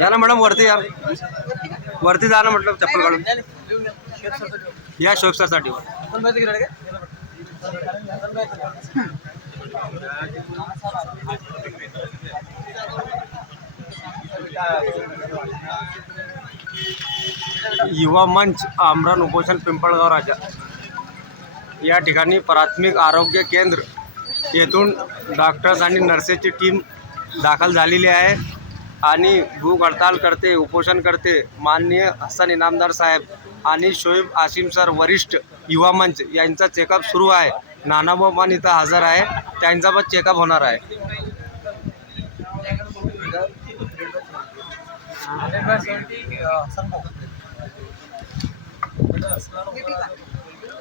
या ना मॅडम वरती, या वरती जा ना म्हटलं चप्पल काढून या शोक सरसाठी. युवा मंच आमरण उपोषण पिंपळगाव राजा या ठिकाणी प्राथमिक आरोग्य केंद्र येथून डॉक्टर्स आणि नर्सेसची टीम दाखल झालेली आहे आणि भूक हडताल करते, उपोषण करते. माननीय हसन इनामदार साहेब आणि शोएब आसिम सर वरिष्ठ युवा मंच यांचा चेकअप सुरू आहे. नानाभाऊ पण इथं हजर आहे, त्यांचा पण चेकअप होणार आहे.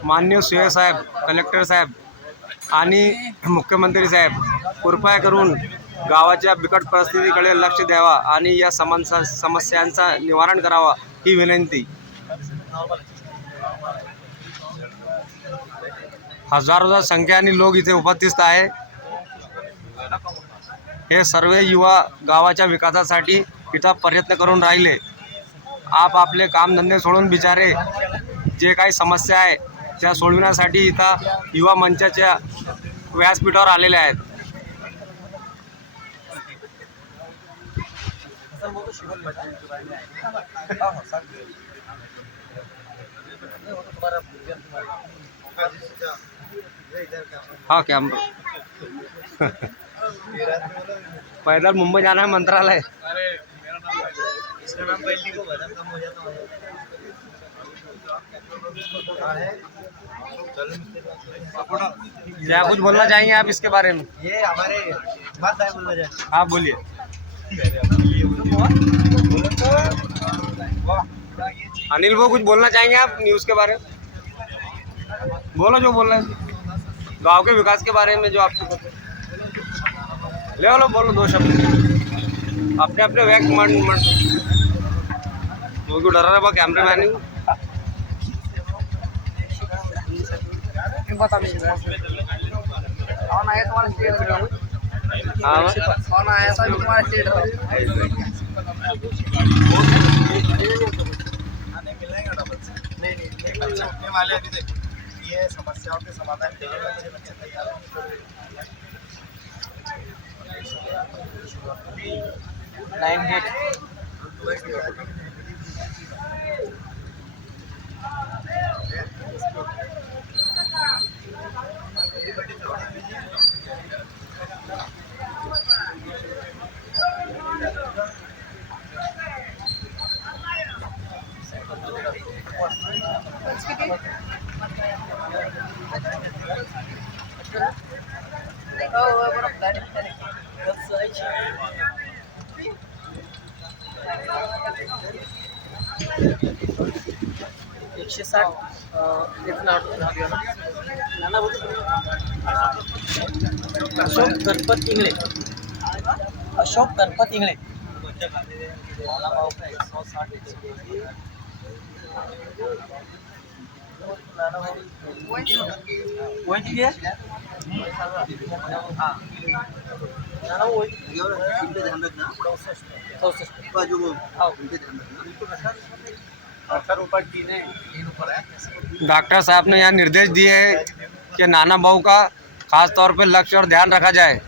माननीय सीए साहेब, कलेक्टर साहेब आणि मुख्यमंत्री साहेब कृपया करून गावाच्या बिकट परिस्थितीकडे लक्ष द्यावा आणि या समस्यांचा निवारण करावा ही विनंती. हजारोच्या संख्येने लोक इथे उपस्थित आहे. हे सर्व युवा गावाच्या विकासासाठी इथं प्रयत्न करून राहिले. आपले कामधंदे सोडून बिचारे जे काही समस्या आहे त्या सोडविण्यासाठी इथं युवा मंचाच्या व्यासपीठावर आलेले आहेत. हाँ कैमरा पैदल मुंबई जाना है मंत्रालय. इसका नाम पहली को बदल कम हो जाता है. क्या कुछ बोलना चाहेंगे आप इसके बारे में? ये हमारे बात है बोलना चाहे. आप बोलिए. अनिल वो कुछ बोलना चाहेंगे आप न्यूज़ के बारे में? बोलो जो बोलना है, गांव के विकास के बारे में जो आपको पता है. ले लो बोलो दो शब्द अपने अपने व्यक्त मन वो क्यों डरा रहा है कैमरे मैन. कौन आया तुम्हारा स्टेट कौन आया था तुम्हारा स्टेट नहीं वाले अभी तक ये समस्याओं के समाधान के लिए बच्चे तैयार अशोक गणपत इंगळे. अशोक गणपत इंगळे. डॉक्टर साहब ने यहाँ निर्देश दिए हैं कि नाना भाऊ का खास तौर पर लक्ष्य और ध्यान रखा जाए.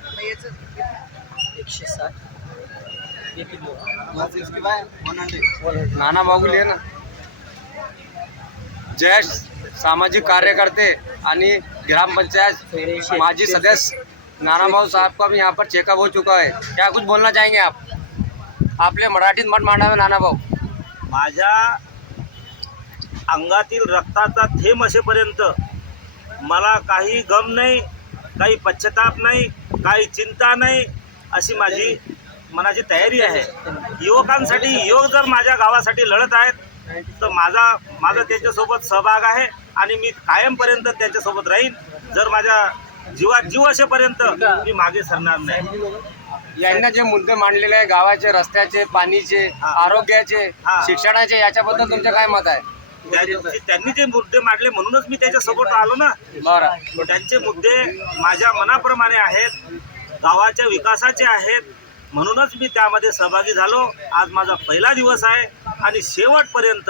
160 नाना भाऊ के लिए ना ज्येष्ठ सामाजिक कार्यकर्ते आणि ग्रामपंचायत माजी सदस्य नाना भाऊ साहब का भी यहाँ पर चेकअप हो चुका है. क्या कुछ बोलना चाहेंगे आप? आपले मराठीत मत मांडावे नाना भाऊ. माझ्या अंगातील रक्ताचा थेंब असेपर्यंत मला काही गम नाही, काही पश्चाताप नाही, काही चिंता नाही, अशी माझी मनाची तयारी आहे. युवकांसाठी युवक जर माझ्या गावासाठी लढत आहेत तर माझा त्यांच्यासोबत सहभाग आहे आणि मी कायमपर्यंत त्यांच्यासोबत राहीन. जर माझ्या जीवात जीव असेपर्यंत मी मागे सरणार नाही. यांना जे मुद्दे मांडलेले आहे गावाचे, रस्त्याचे, पाणीचे, आरोग्याचे, शिक्षणाचे, याच्याबद्दल तुमचं काय मत आहे? त्यांनी जे मुद्दे मांडले म्हणूनच मी त्याच्यासोबत आलो ना. बरं. त्यांचे मुद्दे माझ्या मनाप्रमाणे आहेत. गावाच्या विकासाचे आहेत, म्हणूनच मी त्यामध्ये सहभागी झालो. आज माझा पहिला दिवस आहे आणि शेवटपर्यंत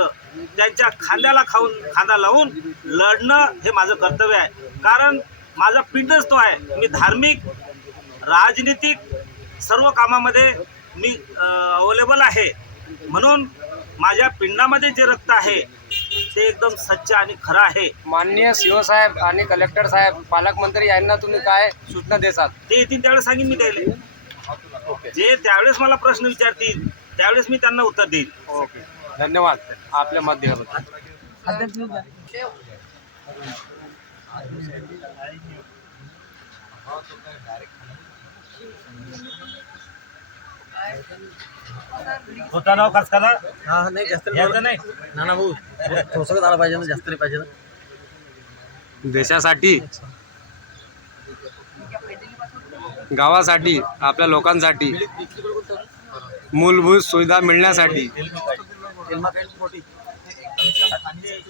त्यांच्या खांद्याला खांदा लावून लढणं हे माझं कर्तव्य आहे. कारण माझा पिंडच तो आहे. मी धार्मिक, राजनीतिक सर्व कामामध्ये मी अवेलेबल आहे. म्हणून माझ्या पिंडामध्ये जे रक्त आहे ते एकदम सच्च आणि खरं आहे. माननीय सीओ साहेब आणि कलेक्टर साहेब, पालकमंत्री यांना तुम्ही काय सूचना देसाल? ते येतील त्यावेळेस सांगेन मी त्याला. जे त्यावेळेस मला प्रश्न विचारतील त्यावेळेस मी त्यांना उत्तर देईल. ओके, धन्यवाद आपल्या माध्यमातून. होता नाव खास करा. हा नाही जास्त यायचं नाही. ना भाऊ थोडंसं झालं पाहिजे ना, जास्त नाही पाहिजे ना. देशासाठी, गावासाठी, आपल्या लोकांसाठी मूलभूत सुविधा मिळण्यासाठी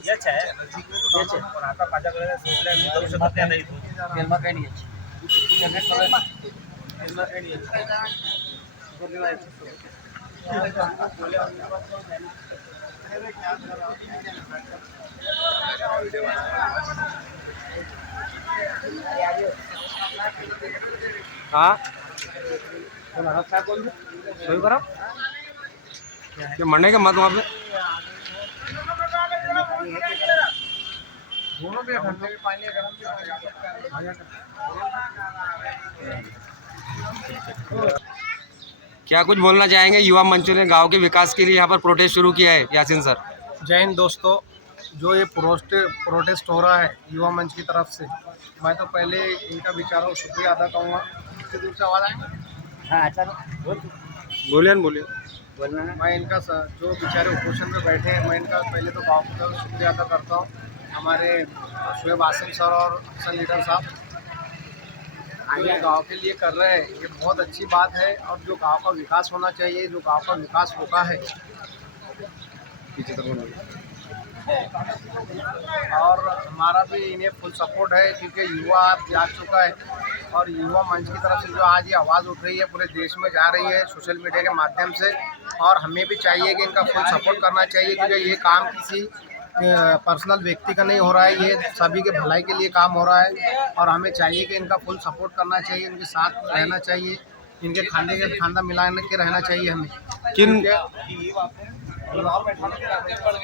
याच आहे. पण आता माझ्याकडे सोडल्या मी जाऊ शकत नाही इथून. हाँ सही करा क्या मरने के मत वहाँ पे दोनों पे ठंडे भी पानी है, गर्म भी पानी है। क्या कुछ बोलना चाहेंगे? युवा मंच ने गांव के विकास के लिए यहाँ पर प्रोटेस्ट शुरू किया है। यासीन सर, जय हिंद दोस्तों, जो ये प्रोटेस्ट हो रहा है युवा मंच की तरफ से, मैं तो पहले इनका विचारों का शुक्रिया अदा करूँगा। इसके दूर से आवाज़ आएंगे। बोलिए न बोलिए। मैं इनका जो बेचारे उपोषण में बैठे हैं, मैं इनका पहले तो गाँव का शुक्रिया अदा करता हूँ। हमारे शुएब आसिम सर और अफसर लीडर साहब जो ये गाँव के लिए कर रहे हैं, ये बहुत अच्छी बात है। और जो गाँव का विकास होना चाहिए, जो गाँव का विकास होता है, और हमारा भी इन्हें फुल सपोर्ट है, क्योंकि युवा अब जाग चुका है। और युवा मंच की तरफ से जो आज ये आवाज़ उठ रही है, पूरे देश में जा रही है सोशल मीडिया के माध्यम से। और हमें भी चाहिए कि इनका फुल सपोर्ट करना चाहिए, क्योंकि ये काम किसी पर्सनल व्यक्ति का नहीं हो रहा है, ये सभी के भलाई के लिए काम हो रहा है। और हमें चाहिए कि इनका फुल सपोर्ट करना चाहिए, इनके साथ रहना चाहिए, इनके खांधे के खांधा मिला के रहना चाहिए हमें।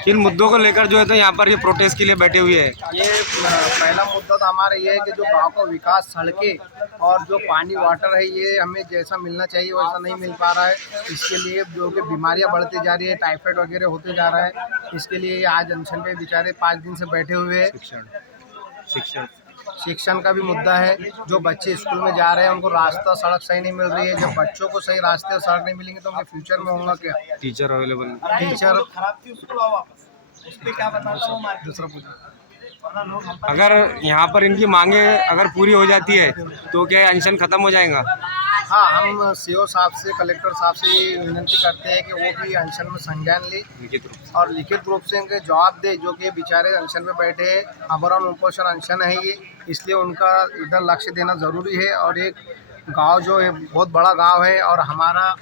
किन मुद्दों को लेकर जो है तो यहाँ पर ये प्रोटेस्ट के लिए बैठे हुए हैं? ये पहला मुद्दा तो हमारा ये है कि जो गांव का विकास, सड़कें और जो पानी वाटर है, ये हमें जैसा मिलना चाहिए वैसा नहीं मिल पा रहा है। इसके लिए जो कि बीमारियां बढ़ती जा रही है, टाइफाइड वगैरह होते जा रहा है, इसके लिए आज अनशन पे बेचारे 5 दिन से बैठे हुए हैं। शिक्षण का भी मुद्दा है। जो बच्चे स्कूल में जा रहे हैं, उनको रास्ता सड़क सही नहीं मिल रही है। जब बच्चों को सही रास्ते और सड़क नहीं मिलेंगे तो उनके फ्यूचर में होगा क्या? टीचर अवेलेबल, टीचर दूसरा पूछा। अगर यहाँ पर इनकी मांगे अगर पूरी हो जाती है तो क्या ये अनशन खत्म हो जाएगा? हाँ, हम सीओ साहब से, कलेक्टर साहब से विनती करते हैं कि वो भी अनशन में संज्ञान ले और लिखित रूप से इनके जवाब दे। जो कि बेचारे अनशन में बैठे हैं, आमरण उपोषण अनशन है ये, इसलिए उनका इधर लक्ष्य देना ज़रूरी है। और एक गांव जो है बहुत बड़ा गांव है, और हमारा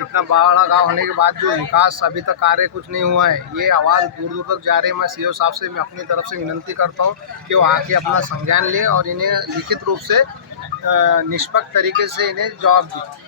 इतना बड़ा गांव होने के बाद जो विकास अभी तक कार्य कुछ नहीं हुआ है, ये आवाज़ दूर दूर तक जा रही है। मैं सीओ साहब से मैं अपनी तरफ से विनती करता हूँ कि वो आके अपना संज्ञान ले और इन्हें लिखित रूप से निष्पक्ष तरीके से इन्हें जवाब दें।